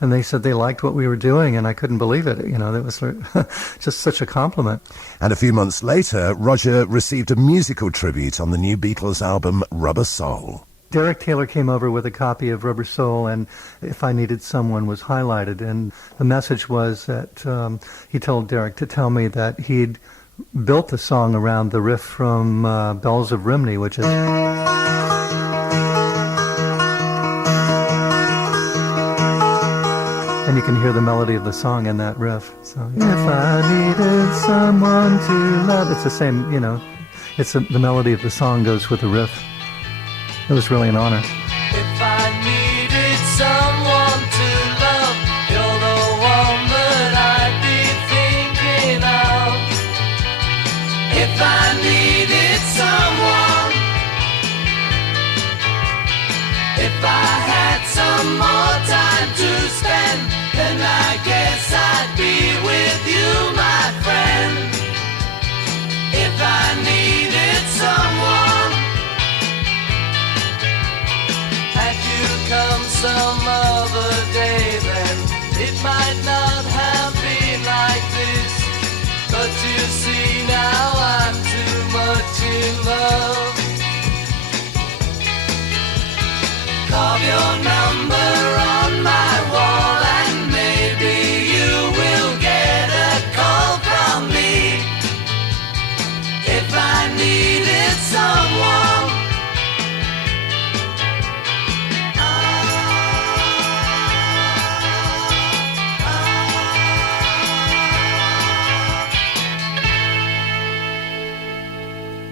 And they said they liked what we were doing, and I couldn't believe it. That was just such a compliment. And a few months later, Roger received a musical tribute on the new Beatles album, Rubber Soul. Derek Taylor came over with a copy of Rubber Soul, and If I Needed Someone was highlighted. And the message was that he told Derek to tell me that he'd built the song around the riff from Bells of Rimney, which is... And you can hear the melody of the song in that riff. So, if I needed someone to love, it's the same, it's the melody of the song goes with the riff. It was really an honor. If I needed someone to love, you're the one that I'd be thinking of. If I needed someone, if I had some more time to spend, then I guess I'd be with you, my friend. If I needed someone, had you come some other day, then it might not have been like this. But you see now I'm too much in love. Carve your number on my wall, and maybe you will get a call from me. If I needed someone,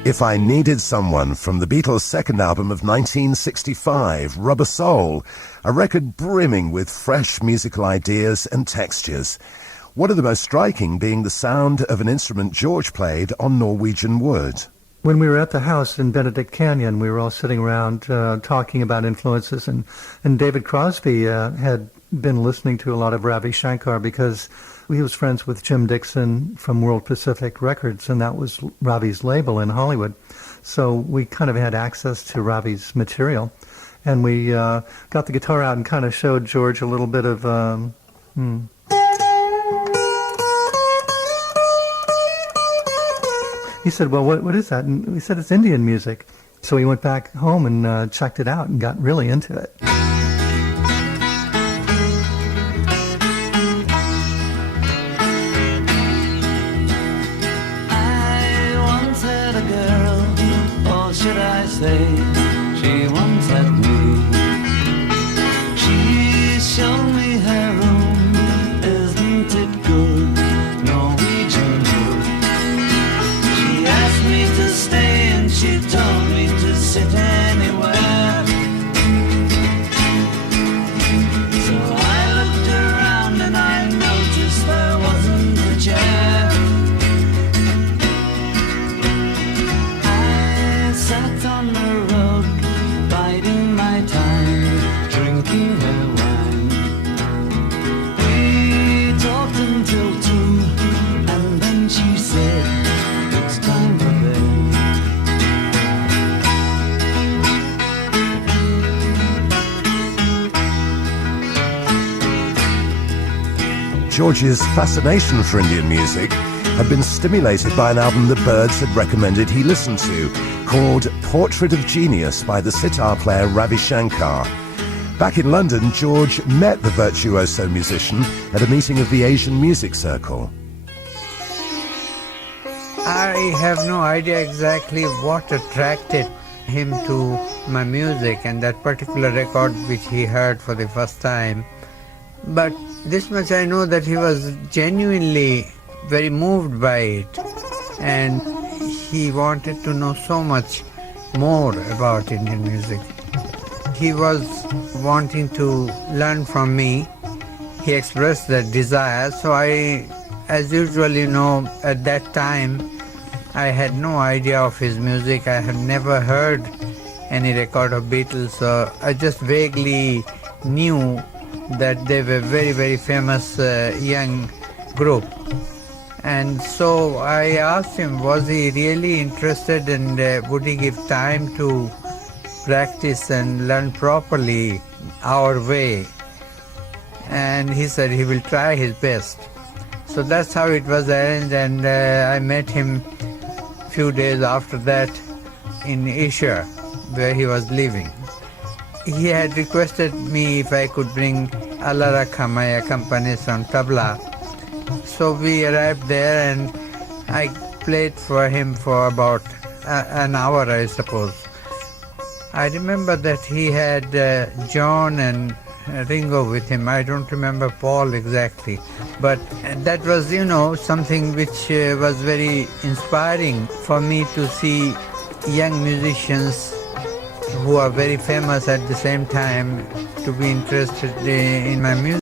If I Needed Someone, from the Beatles' second album of 1965, Rubber Soul, a record brimming with fresh musical ideas and textures. One of the most striking being the sound of an instrument George played on Norwegian wood. When we were at the house in Benedict Canyon, we were all sitting around talking about influences, and David Crosby had been listening to a lot of Ravi Shankar because he was friends with Jim Dixon from World Pacific Records, and that was Ravi's label in Hollywood. So we kind of had access to Ravi's material, and we got the guitar out and kind of showed George a little bit of... He said, well, what is that? And we said, it's Indian music. So he went back home and checked it out and got really into it. Should I say, she once had me. She showed me her room, isn't it good, Norwegian wood. She asked me to stay and she told me to sit anywhere. So I looked around and I noticed there wasn't a chair. Sat on the road, biding my time, drinking her wine. We talked until 2, and then she said, it's time for bed. George's fascination for Indian music had been stimulated by an album the Byrds had recommended he listen to, called Portrait of Genius by the sitar player Ravi Shankar. Back in London, George met the virtuoso musician at a meeting of the Asian Music Circle. I have no idea exactly what attracted him to my music and that particular record which he heard for the first time. But this much I know, that he was genuinely very moved by it, and he wanted to know so much more about Indian music. He was wanting to learn from me. He expressed that desire, so I, as usual, at that time I had no idea of his music. I had never heard any record of Beatles, so I just vaguely knew that they were very, very famous young group. And so I asked him, was he really interested, and would he give time to practice and learn properly our way? and he said he will try his best. So that's how it was arranged, and I met him a few days after that in Isha, where he was living. He had requested me if I could bring Allah Rakha, my accompanist on tabla. So we arrived there and I played for him for about an hour, I suppose. I remember that he had John and Ringo with him. I don't remember Paul exactly. But that was, something which was very inspiring for me to see young musicians who are very famous at the same time to be interested in my music.